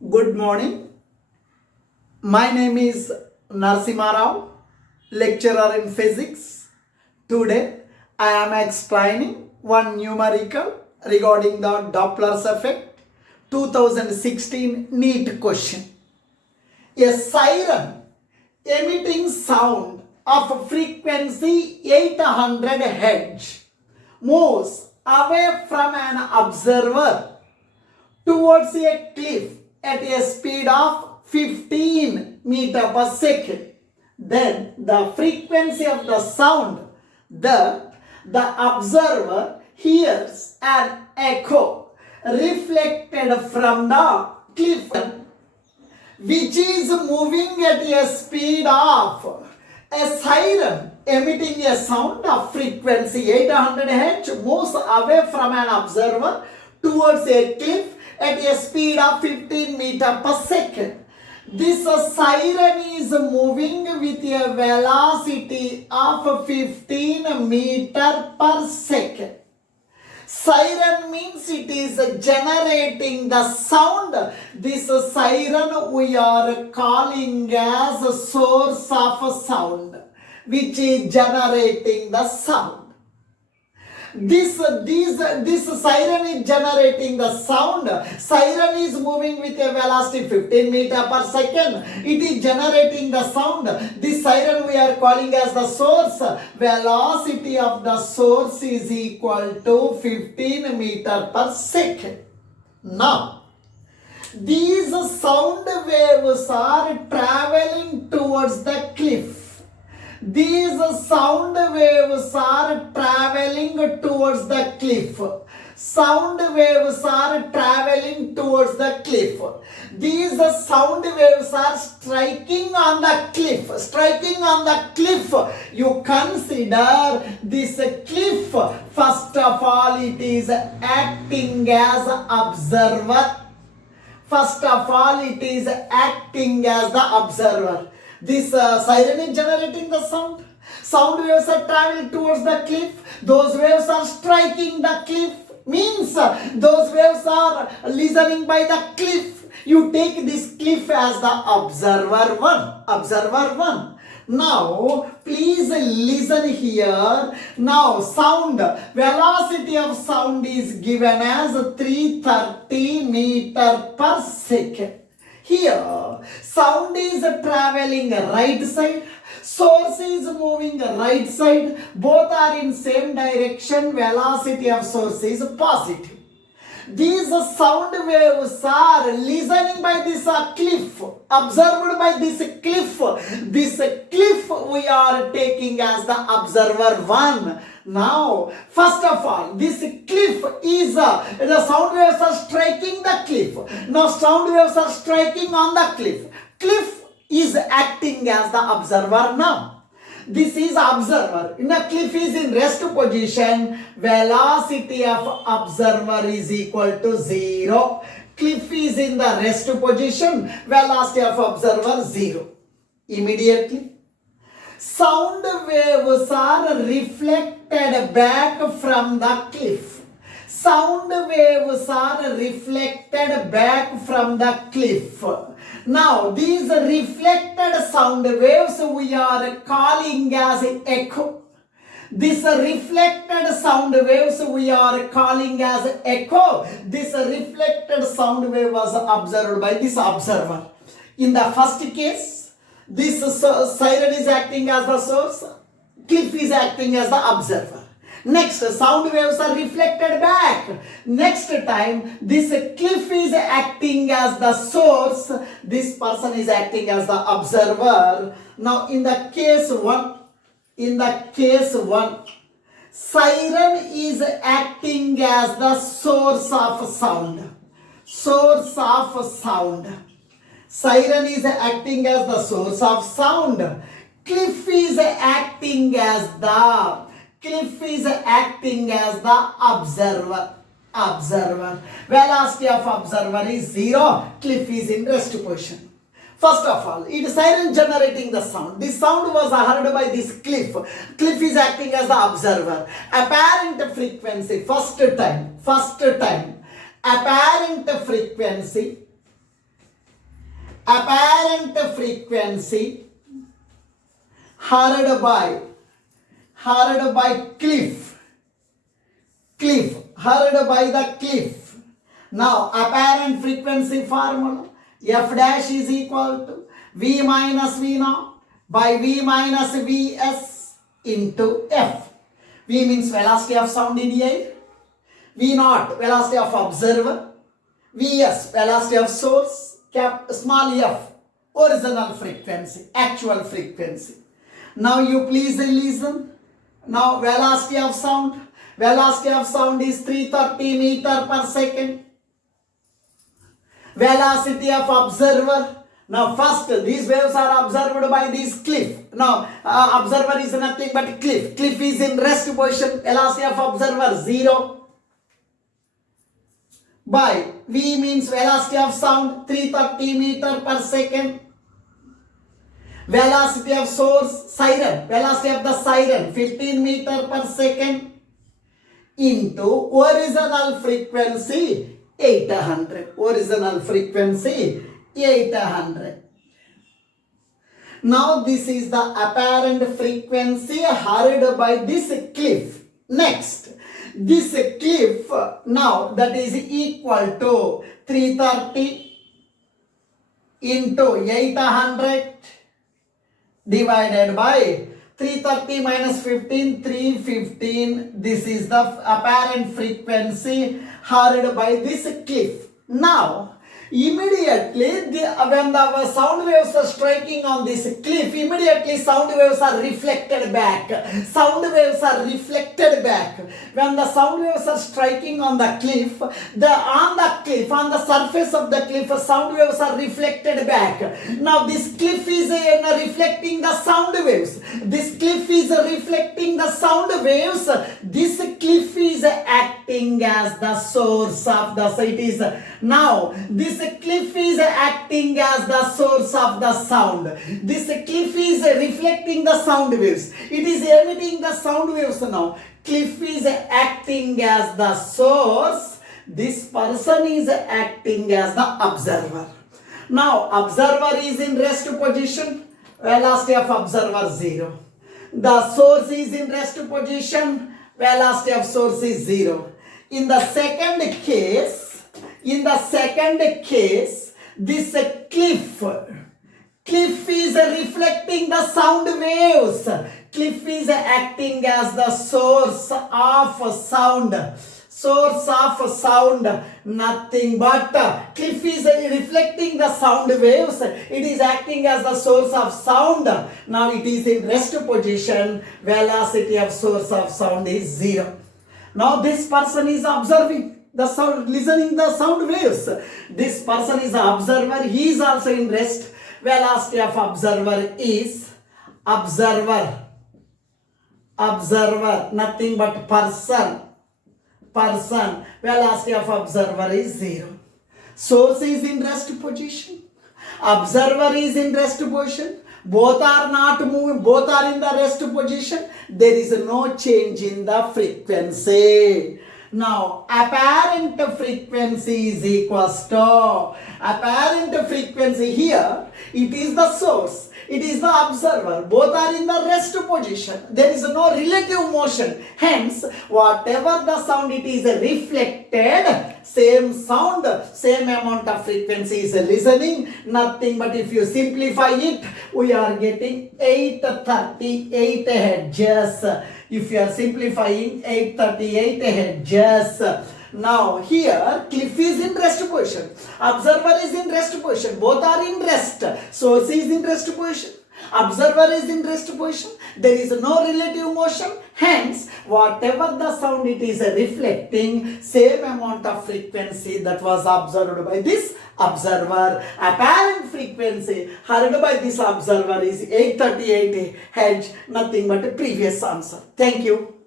Good morning. My name is NARASIMHARAO, lecturer in physics. Today I am explaining one numerical regarding the Doppler's effect 2016 NEET question. A siren emitting sound of frequency 800 Hz moves away from an observer towards a cliff at a speed of 15 meter per second. Then the frequency of the sound that the observer hears an echo reflected from the cliff, which is moving at a speed of a siren emitting a sound of frequency 800 Hz moves away from an observer towards a cliff at a speed of 15 meter per second. This siren is moving with a velocity of 15 meter per second. Siren means it is generating the sound. This siren we are calling as a source of sound, which is generating the sound. This siren is generating the sound. Siren is moving with a velocity 15 meter per second. It is generating the sound. This siren we are calling as the source. Velocity of the source is equal to 15 meter per second. Now, these sound waves are traveling towards the cliff. These sound waves are traveling towards the cliff. Sound waves are traveling towards the cliff. These sound waves are striking on the cliff. Striking on the cliff. You consider this cliff. First of all, it is acting as observer. First of all, it is acting as the observer. This siren is generating the sound. Sound waves are traveling towards the cliff. Those waves are striking the cliff. Means those waves are listening by the cliff. You take this cliff as the observer one. Observer one. Now, please listen here. Now, sound, velocity of sound is given as 330 meter per second. Here, sound is traveling right side, source is moving right side, both are in same direction, velocity of source is positive. These sound waves are listening by this cliff, observed by this cliff. This cliff we are taking as the observer one. Now, first of all, this cliff is, the sound waves are striking the cliff. Now, sound waves are striking on the cliff. Cliff is acting as the observer now. This is observer. Now, cliff is in rest position. Velocity of observer is equal to 0. Cliff is in the rest position. Velocity of observer 0. Immediately, sound waves are reflected back from the cliff. Sound waves are reflected back from the cliff. Now, these reflected sound waves we are calling as echo. This reflected sound waves we are calling as echo. This reflected sound wave was observed by this observer. In the first case, this siren is acting as the source, cliff is acting as the observer. Next, sound waves are reflected back. Next time, this cliff is acting as the source, this person is acting as the observer. Now, in the case 1, siren is acting as the source of sound. Source of sound. Siren is acting as the source of sound. Cliff is acting as the observer. Velocity of observer is 0. Cliff is in rest position. First of all, it is siren generating the sound. This sound was heard by this cliff. Cliff is acting as the observer. Apparent frequency, first time. Apparent frequency apparent frequency heard by cliff, heard by the cliff. Now apparent frequency formula, f dash is equal to v minus v naught by v minus vs into f. V means velocity of sound in the air, v naught velocity of observer, vs velocity of source, small f original frequency, actual frequency. Now you please listen. Now velocity of sound is 330 meter per second. Velocity of observer. Now first these waves are observed by this cliff. Now observer is nothing but cliff. Cliff is in rest position. Velocity of observer 0. By v means velocity of sound 330 meter per second. Velocity of source siren, velocity of the siren 15 meter per second into original frequency 800. Original frequency 800. Now this is the apparent frequency heard by this cliff. Next, this cliff now that is equal to 330 into 800 divided by 330 minus 15, 315. This is the apparent frequency heard by this cliff. Now, immediately when the sound waves are striking on this cliff, immediately sound waves are reflected back. Sound waves are reflected back. When the sound waves are striking on the cliff, on the surface of the cliff, sound waves are reflected back. Now this cliff is reflecting the sound waves. This cliff is reflecting the sound waves. This cliff is acting as the source of the sound. Now this cliff is acting as the source of the sound. This cliff is reflecting the sound waves. It is emitting the sound waves now. Cliff is acting as the source. This person is acting as the observer. Now observer is in rest position. Velocity of observer 0. The source is in rest position. Velocity of source is 0. In the second case, this cliff is reflecting the sound waves. Cliff is acting as the source of sound. Nothing but cliff is reflecting the sound waves. It is acting as the source of sound. Now it is in rest position. Velocity of source of sound is 0. Now this person is observing the sound, listening the sound waves. This person is an observer. He is also in rest. Velocity of observer is observer, nothing but person. Velocity of observer is 0. Source is in rest position. Observer is in rest position. Both are not moving. Both are in the rest position. There is no change in the frequency. Now, apparent frequency is equals to apparent frequency here. It is the source. It is the observer. Both are in the rest position. There is no relative motion. Hence, whatever the sound it is reflected, same sound, same amount of frequency is listening. Nothing but if you simplify it, we are getting 838 hertz. If you are simplifying 838 hertz. Now here cliff is in rest position, observer is in rest position, both are in rest. Source is in rest position, observer is in rest position. There is no relative motion. Hence, whatever the sound it is reflecting, same amount of frequency that was observed by this observer. Apparent frequency heard by this observer is 838 hertz. Nothing but a previous answer. Thank you.